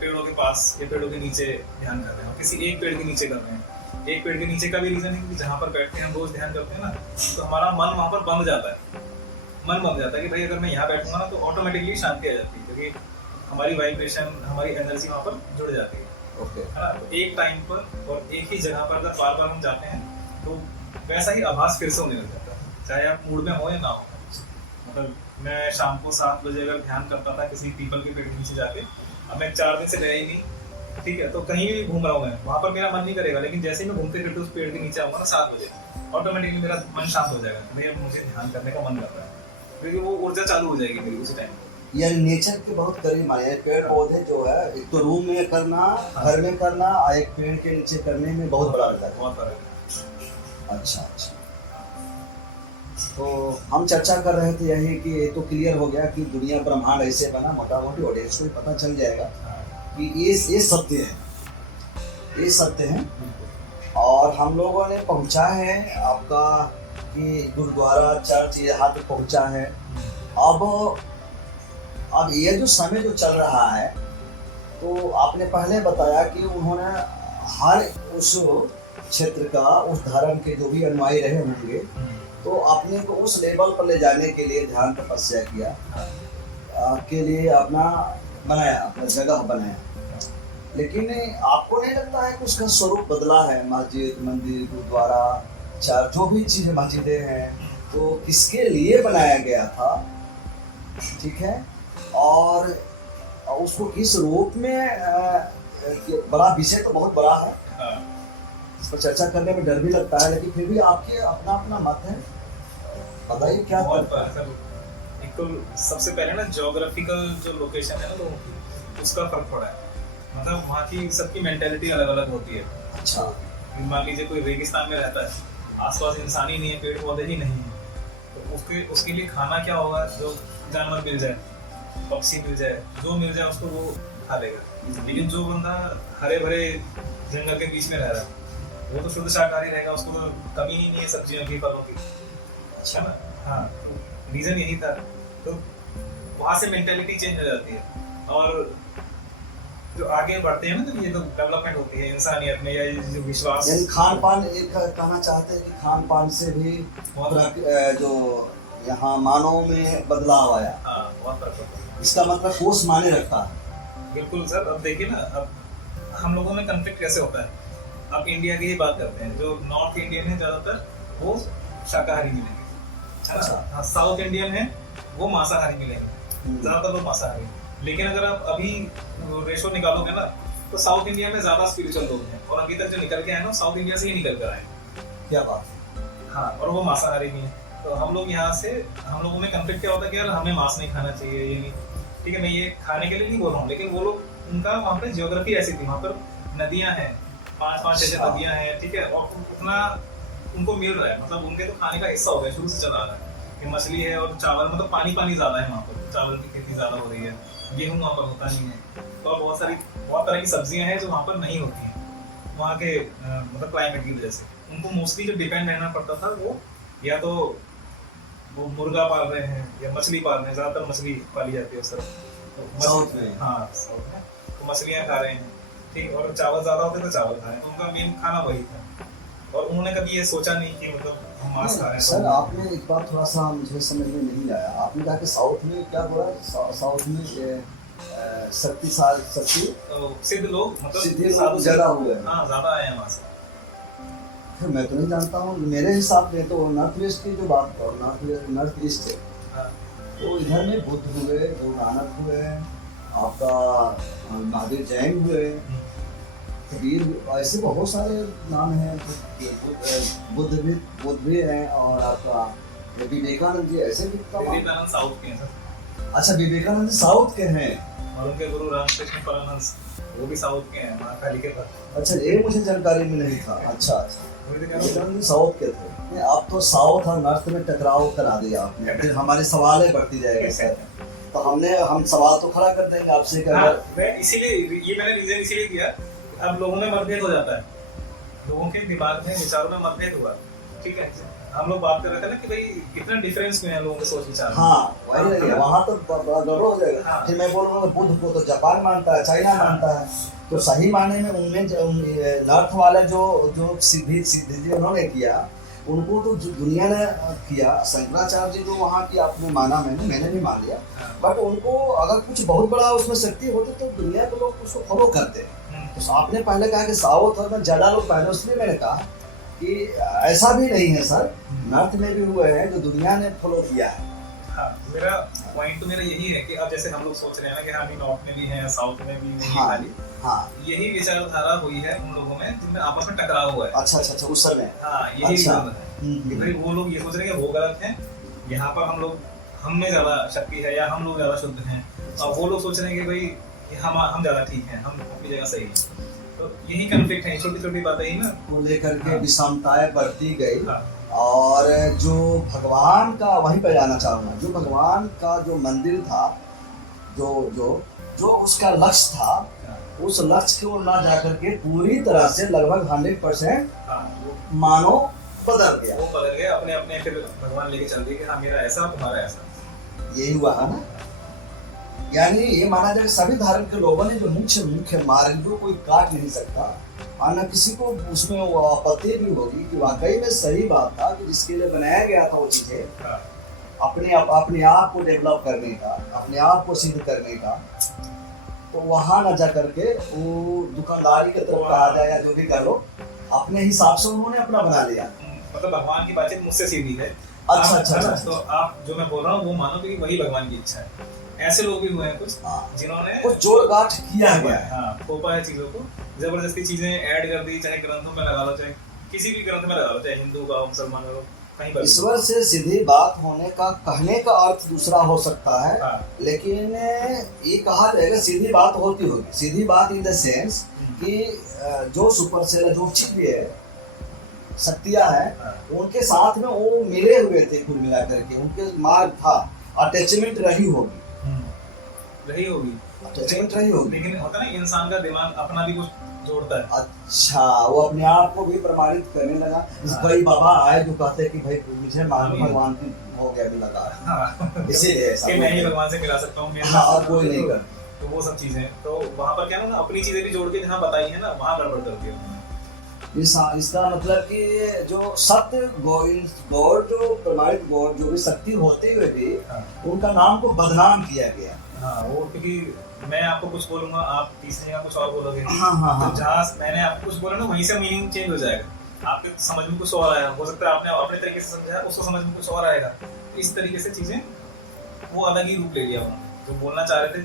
पेड़ों के पास या पेड़ों के नीचे ध्यान कर रहे हैं, किसी एक पेड़ के नीचे कर रहे हैं। एक पेड़ के नीचे का भी रीजन है कि जहाँ पर बैठते हैं हम रोज ध्यान करते हैं ना, तो हमारा मन वहाँ पर बंध जाता है। मन बन जाता है कि भाई अगर मैं यहाँ बैठूंगा ना तो ऑटोमेटिकली शांति आ जाती है, क्योंकि हमारी वाइब्रेशन, हमारी एनर्जी वहाँ पर जुड़ जाती है। ओके, है ना। तो एक टाइम पर और एक ही जगह पर अगर बार बार हम जाते हैं तो वैसा ही आभास फिर से होने लग जाता है, चाहे आप मूड में हो या ना हो। मतलब मैं शाम को 7 बजे अगर ध्यान करता था किसी पीपल के पेड़ के नीचे जाके, अब मैं 4 दिन से गया ही नहीं, ठीक है, तो कहीं भी घूम रहा हूँ मैं, वहाँ पर मेरा मन नहीं करेगा, लेकिन जैसे ही मैं घूमते फिरते उस पेड़ के नीचे आऊँगा ना 7 बजे, ऑटोमेटिकली मेरा मन शांत हो जाएगा, मुझे ध्यान करने का मन करता है, क्योंकि वो ऊर्जा चालू हो जाएगी मेरी उसी टाइम। यानी नेचर के बहुत करीब माने, पेड़ पौधे जो है एक तो रूम में करना, घर में करना, और एक पेड़ के नीचे करने में बहुत बड़ा रहता है। बहुत फर्क है। अच्छा, तो हम चर्चा कर रहे थे यही कि ये तो क्लियर हो गया कि दुनिया ब्रह्मांड ऐसे बना, मोटा मोटी ऑडियंस को पता चल जाएगा कि ये सत्य है, ये सत्य है। और हम लोगों ने पहुंचा है आपका कि गुरुद्वारा चर्च यहाँ तक पहुंचा है। अब ये जो समय जो चल रहा है, तो आपने पहले बताया कि उन्होंने हर उस क्षेत्र का, उस धर्म के जो भी अनुयायी रहे होंगे, तो अपने को उस लेवल पर ले जाने के लिए ध्यान तपस्या किया, के लिए अपना बनाया, अपना जगह बनाया। लेकिन आपको नहीं लगता है कि उसका स्वरूप बदला है? मस्जिद, मंदिर, गुरुद्वारा, जो भी चीज़ें मस्जिदें हैं तो किसके लिए बनाया गया था, ठीक है, और उसको किस रूप में ये बड़ा विषय तो बहुत बड़ा है, हाँ। इस पर चर्चा करने में डर भी लगता है, लेकिन फिर भी आपके अपना अपना मत है, बताइए क्या। बहुत बार सर, एक तो सबसे पहले ना ज्योग्राफिकल जो लोकेशन है ना लोगों की, उसका फर्क पड़ा है। मतलब वहाँ की सबकी मेंटेलिटी अलग अलग होती है। अच्छा, मान लीजिए कोई रेगिस्तान में रहता है, आसपास इंसान ही नहीं है, पेड़ पौधे ही नहीं है, तो उसके लिए खाना क्या होगा, जो जानवर मिल जाए, पक्षी मिल जाए, जो मिल जाए उसको वो खा लेगा। लेकिन जो बंदा हरे भरे जंगल के बीच में रह रहा है, वो तो शुद्ध शाकाहारी रहेगा, उसको तो कमी ही नहीं है सब्जियों की, फलों की। अच्छा ना, हाँ, रीजन यही था। तो वहाँ से मेंटेलिटी चेंज हो जाती है, और जो आगे बढ़ते हैं ना, तो ये तो डेवलपमेंट होती है इंसानियत में, या ये जो विश्वास। यानी खान पान, एक कहना चाहते हैं कि खान पान से भी जो यहाँ मानव में बदलाव आया, हाँ, बहुत फर्क होता है। इसका मतलब ठोस माने रखता है। बिल्कुल सर। अब देखिए ना, अब हम लोगों में कंफ्लिक्ट कैसे होता है। अब इंडिया की ही बात करते हैं, जो नॉर्थ इंडियन है ज्यादातर वो शाकाहारी मिलेंगे, है ना। हाँ, साउथ इंडियन है वो मांसाहारी मिलेंगे, ज्यादातर लोग मांसाहारी। लेकिन अगर आप अभी रेशो निकालोगे ना, तो साउथ इंडिया में ज्यादा स्पिरिचुअल लोग हैं, और अभी तक जो निकल के आए ना, साउथ इंडिया से ही निकल कर आए। क्या बात है। हाँ, और वो मांसाहारी भी है। तो हम लोग यहाँ से, हम लोगों में कंफ्लिक्ट क्या होता है कि यार हमें मांस नहीं खाना चाहिए, ये नहीं, ठीक है, मैं ये खाने के लिए नहीं बोल रहा हूँ, लेकिन वो लोग, उनका वहाँ पे जियोग्राफी ऐसी थी, वहाँ पर नदियाँ हैं, 5-5 6 नदियाँ हैं, ठीक है, और उतना उनको मिल रहा है, मतलब उनके तो खाने का हिस्सा हो गया, शुरू से चला आ रहा है कि मछली है और चावल, मतलब पानी ज्यादा है वहाँ पर, चावल की खेती ज्यादा हो रही है, गेहूँ वहाँ पर होता नहीं है, तो बहुत तरह की सब्जियाँ हैं जो वहाँ पर नहीं होती हैं, वहाँ के मतलब क्लाइमेट की वजह से। उनको मोस्टली जो डिपेंड रहना पड़ता था, वो या तो वो मुर्गा पाल रहे हैं या मछली पाल रहे हैं, ज्यादातर मछली पाली जाती है उस तरफ साउथ में। हाँ, साउथ में तो मछलियाँ खा रहे हैं, ठीक, और चावल ज्यादा होते तो चावल खा रहे हैं, तो उनका मेन खाना वही था। और उन्होंने कभी ये सोचा नहीं कि मतलब हम मांस खा रहे हैं। सर, आपने एक बार थोड़ा सा मुझे समझ में नहीं आया, आपने कहा कि साउथ में क्या बोला, साउथ में शक्ति सिद्ध लोग, मतलब सिद्धि लोग ज्यादा हुए हैं। हाँ, ज्यादा आए हैं वहाँ से। फिर मैं तो नहीं जानता हूँ, मेरे हिसाब में तो नॉर्थ ईस्ट की जो बात करो, नॉर्थ ईस्ट है, हाँ, तो इधर में बुद्ध हुए, गुरु नानक हुए, आपका महावीर जैन हुए, कबीर, ऐसे बहुत सारे नाम हैं, बुद्ध भी हैं, और आपका विवेकानंद जी, ऐसे भी। विवेकानंद साउथ के हैं सर। अच्छा, विवेकानंद साउथ के हैं, और उनके गुरु रामकृष्ण परमहंस वो भी साउथ के हैं, महाकाली के पास। अच्छा, ये मुझे जानकारी में नहीं था। अच्छा, विवेकानंद साउथ के थे। आप तो साउथ और नॉर्थ में टकराव करा दिया आपने, फिर हमारी सवालें बढ़ती जाएगी सर, तो हम सवाल तो खड़ा कर देंगे आपसे कि इसीलिए ये मैंने रीजन इसीलिए दिया, अब लोगों में मतभेद हो जाता है, लोगों के दिमाग में, विचारों में मतभेद हुआ, ठीक है। हम लोग बात कर रहे थे ना कि भाई कितना डिफरेंस में है लोगों के सोच विचार। हाँ, वही वहाँ तो बड़ा गड़बड़ हो जाएगा। हाँ। फिर मैं बोल रहा हूँ बुद्ध को तो जापान मानता है, चाइना मानता है, तो सही मायने में उनमें नॉर्थ वाले जो सिद्धि जी उन्होंने किया, उनको तो दुनिया ने किया। शंकराचार्य जी जो वहाँ की आपने माना, मैंने भी मान लिया, बट उनको अगर कुछ बहुत बड़ा उसमें शक्ति होती तो दुनिया के लोग उसको फॉलो करते। तो आपने पहले कहा कि साउथ और में ज़्यादा लोग पहले, इसलिए मैंने कहा कि ऐसा भी नहीं है सर, नॉर्थ में भी हुए हैं जो दुनिया ने फॉलो किया है। हाँ, मेरा पॉइंट तो मेरा यही है कि अब जैसे हम लोग सोच रहे हैं ना कि हम नॉर्थ में भी हैं, साउथ में भी नहीं, हाँ, खाली हाँ, यही विचारधारा हुई है उन लोगों में जिनमें आपस में टकराव हुआ है। अच्छा, उस समय। हाँ, यही अच्छा। रीजन है कि भाई वो लोग ये सोच रहे हैं कि वो गलत हैं, यहाँ पर हम में ज्यादा शक्ति है, या हम लोग ज्यादा शुद्ध हैं, और वो लोग सोच रहे हैं कि भाई हम ज्यादा ठीक हैं, हम अपनी जगह सही हैं। तो यही कॉन्फ्लिक्ट है, छोटी छोटी बातें ही ना को लेकर के विषमताएं बढ़ती गई। हाँ। और जो भगवान का, वहीं पे जाना चाहूँगा, जो भगवान का जो मंदिर था, जो उसका लक्ष्य था, उस लक्ष्य को ना जाकर के पूरी तरह से लगभग 100% मानो बदल गया। वो बदल गए अपने फिर भगवान लेके चल दिए कि हाँ मेरा ऐसा तुम्हारा ऐसा। यही हुआ है ना, यानी ये माना जाए सभी धर्म के लोगों ने जो मुख्य मार्ग को कोई काट नहीं सकता, और न किसी को उसमें वो आपत्ति भी होगी कि वाकई में सही बात था कि जिसके लिए बनाया गया था वो चीजें, अपने आप को डेवलप करने का, अपने आप को सिद्ध करने का, तो वहां न जा करके वो दुकानदारी की तरफ कहा जाए या जो भी कर लो, अपने हिसाब से उन्होंने अपना बना लिया। मतलब भगवान की बातचीत मुझसे सीधी है। अच्छा, आप- अच्छा, है ना? अच्छा। तो आप जो मैं बोल रहा हूँ वो मानो कि वही भगवान की इच्छा है। ऐसे लोग भी हुए हैं कुछ हाँ, जिन्होंने कुछ जोड़ गांठ किया गया है। हाँ थोपा है चीजों को, जबरदस्ती चीजें ऐड कर दी, चाहे ग्रंथों में लगा लो, चाहे किसी भी ग्रंथ में लगा लो, चाहे हिंदू का हो, मुसलमान का हो, कहीं पर भी। ईश्वर से सीधी बात होने का कहने का अर्थ दूसरा हो सकता है, हाँ। लेकिन ये कहा जाएगा सीधी बात होती होगी। सीधी बात इन द सेंस कि जो सुपर सेल जो कुछ भी है शक्तियां है, हाँ। उनके साथ में वो मिले हुए थे, कुल मिला करके उनके मार्ग था, अटैचमेंट रही होगी, रही होगी, अटैचमेंट रही होगी। लेकिन होता है ना इंसान का दिमाग अपना भी कुछ जोड़ता है। अच्छा, वो अपने आप को भी प्रमाणित करने लगा। इस हाँ। भाई बाबा आए जो कहते हैं कि भाई मुझे मानो हाँ। भगवान की हो गया भी लगा, हाँ। इसीलिए ऐसा कि मैं ही बोलते हैं। भगवान से मिला सकता हूँ, मेरे हाँ, साथ कोई नहीं कर। तो वो सब चीजें, तो वहां पर क्या है ना, अपनी चीजें भी जोड़ के जहाँ बताई है ना, वहां गड़बड़ कर दिया उन्होंने। इसका मतलब कि जो सत्य गौर जो प्रमाणित गौर जो भी शक्ति होते हुए भी हाँ। उनका नाम को बदनाम किया गया। हाँ, वो क्योंकि मैं आपको कुछ बोलूंगा, आप तीसरी जगह कुछ और बोलोगे। हाँ, हाँ, हाँ। तो जहाँ मैंने आपको कुछ बोला ना, वहीं से मीनिंग चेंज हो जाएगा। आपके समझ में कुछ और आया, हो सकता है आपने अपने तरीके से समझा, उसको समझ में कुछ और आएगा। इस तरीके से चीजें वो अलग ही रूप ले लिया उन्होंने। जो बोलना चाह रहे थे,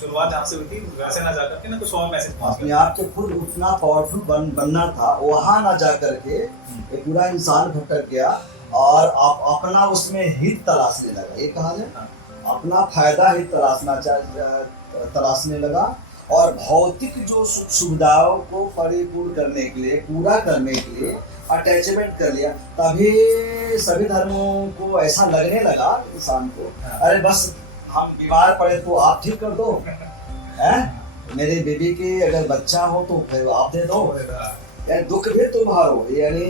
शुरुआत जहाँ से हुई थी वैसे ना जाकर के ना कुछ और मैसेज पहुंच अपने गया। आप के खुद उतना पावरफुल बनना था, वहां ना जा करके ये पूरा इंसान भटक गया और अपना उसमें हित तलाशने लगा। ये कहा जाए, हाँ। अपना फायदा ही तलाशने लगा और भौतिक जो सुख सुविधाओं को परिपूर्ण करने के लिए, पूरा करने के लिए अटैचमेंट कर लिया। तभी सभी धर्मों को ऐसा लगने लगा इंसान को, अरे बस हम बीमार पड़े तो आप ठीक कर दो, हैं? मेरी बेबी की अगर बच्चा हो तो फिर आप दे दो, यानी दुख भी तुम हारो, यानी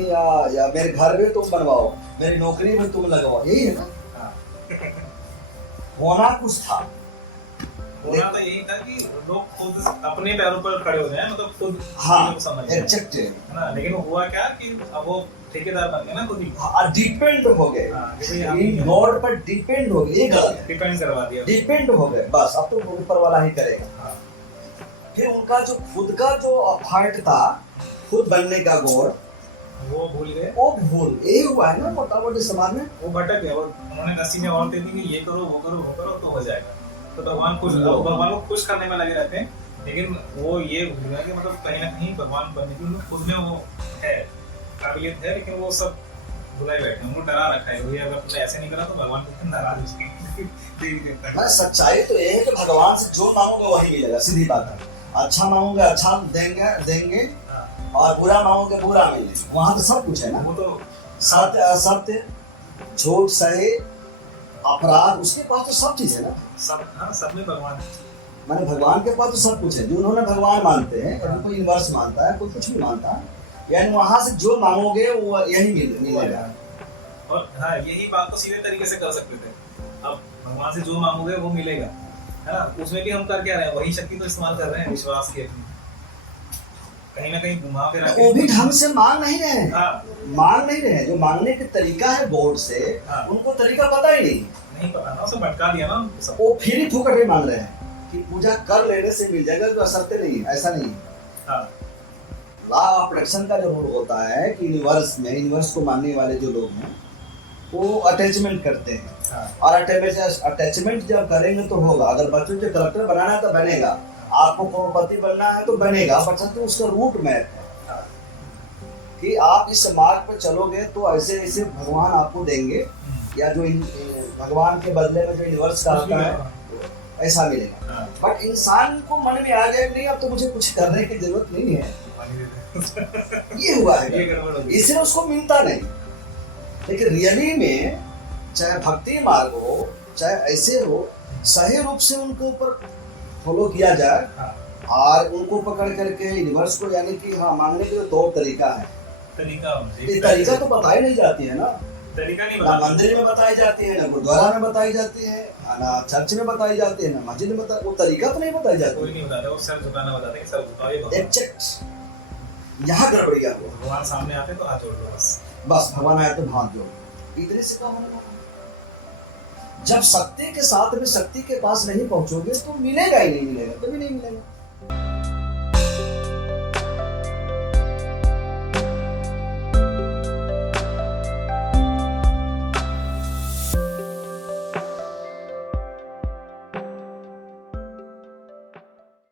या मेरे घर भी तुम बनवाओ, मेरी नौकरी भी तुम लगवाओ, यही है ना। हाँ। होना कुछ था, होना तो यही था कि लोग खुद अपने पैरों पर खड़े हो जाए, मतलब खुद हाँ, चीजों को समझ जाएं, एग्जैक्ट है ना। लेकिन वो हुआ क्या कि अब वो ठेकेदार बन गए ना खुद ही। डिपेंड हो गए, हाँ, कि भाई आप ही इन गॉड पर डिपेंड हो गए। ये गलत है, डिपेंड करवा दिया। डिपेंड हो गए, बस अब तो ऊपर वाला ही करेगा। हाँ। फिर उनका जो खुद का जो अफर्ट था, खुद बनने का गौर, वो भूल गए, वो भूल यही हुआ है ना मोटा मोटी समाज में। वो भटक गए, और उन्होंने 10 चीजें और दे दी कि ये करो वो करो वो करो तो हो जाएगा। तो भगवान को खुश करने में लगे रहते हैं, लेकिन वो ये भूल गए कि मतलब कहीं ना कहीं भगवान बनने की उनको खुद में वो है, काबिलियत है, लेकिन वो सब भुलाए बैठे हैं। उनको डरा रखा है, भैया अगर तुमने ऐसे नहीं करा तो भगवान को नाराज हो जाएंगे। मैं सच्चाई तो ये है कि भगवान से जो मांगोगे वही मिलेगा, सीधी बात है। अच्छा मांगोगे अच्छा देंगे हाँ। और बुरा मांगोगे बुरा मिलेगा। वहां तो सब कुछ है ना, वो तो सत्य असत्य, झूठ सही, अपराध, उसके पास तो सब चीज है ना। सब, हाँ, सब में भगवान है। माने भगवान के पास तो सब कुछ है। जो उन्होंने भगवान मानते हैं, कभी कोई यूनिवर्स मानता है, कोई कुछ भी मानता है, यानी वहां से जो मांगोगे वो यही मिलेगा। और हाँ, यही बात तो सीधे तरीके से कर सकते थे। अब भगवान से जो मांगोगे वो मिलेगा, है ना। उसमें भी हम कर क्या रहे हैं, वही शक्ति तो इस्तेमाल कर रहे हैं, विश्वास की अपनी, कहीं ना कहीं घुमा फिरा वो भी ढंग से मांग नहीं रहे हैं, हाँ, मांग नहीं रहे हैं। जो मांगने का तरीका है गॉड से, हाँ। उनको तरीका पता ही नहीं। नहीं पता ना, उसे भटका दिया ना सब। वो फिर ही फुकट में मांग रहे हैं कि पूजा कर लेने से मिल जाएगा, जो असत्य नहीं है, ऐसा नहीं है। हाँ, लॉ ऑफ अट्रैक्शन का जो रूल होता है कि यूनिवर्स को मानने वाले जो लोग हैं वो अटैचमेंट करते हैं, हाँ। और अटैचमेंट जब करेंगे तो होगा। अगर बच्चों को कलेक्टर बनाना है तो बनेगा, आपको करोड़पति बनना है तो बनेगा, बच्चों उसका रूट मैप है कि आप इस मार्ग पर चलोगे तो ऐसे ऐसे भगवान आपको देंगे, या जो भगवान के बदले में जो यूनिवर्स का आता है ऐसा मिलेगा। हाँ। बट इंसान को मन में आ गया नहीं, अब तो मुझे कुछ करने की जरूरत नहीं है, ये हुआ है, ये गड़बड़ हो गई। इसलिए उसको मिलता नहीं। लेकिन रियली में चाहे भक्ति मार्ग हो चाहे ऐसे हो, सही रूप से उनको ऊपर फॉलो किया जाए, हाँ। और उनको पकड़ करके यूनिवर्स को, यानी कि हाँ, मांगने के लिए तौर तरीका है। ये तरीका तो बताई नहीं जाती है ना, तरीका नहीं ना बता। मंदिर में बताई जाती है, ना गुरुद्वारा में बताई जाती है, ना चर्च में बताई जाती है, ना मस्जिद में बताई, वो तरीका तो नहीं बताई कोई जाती। नहीं बताता, वो सर झुकाना बताते कि सर झुकाओ, ये भगवान। एग्जैक्ट यहाँ गड़बड़िया हुआ। भगवान सामने आते तो हाथ जोड़ लो बस। बस भगवान आया तो हाथ जोड़, इतने से कम होने वाला। जब सत्य के साथ में शक्ति के पास नहीं पहुंचोगे तो मिलेगा ही नहीं, मिलेगा कभी नहीं मिलेगा।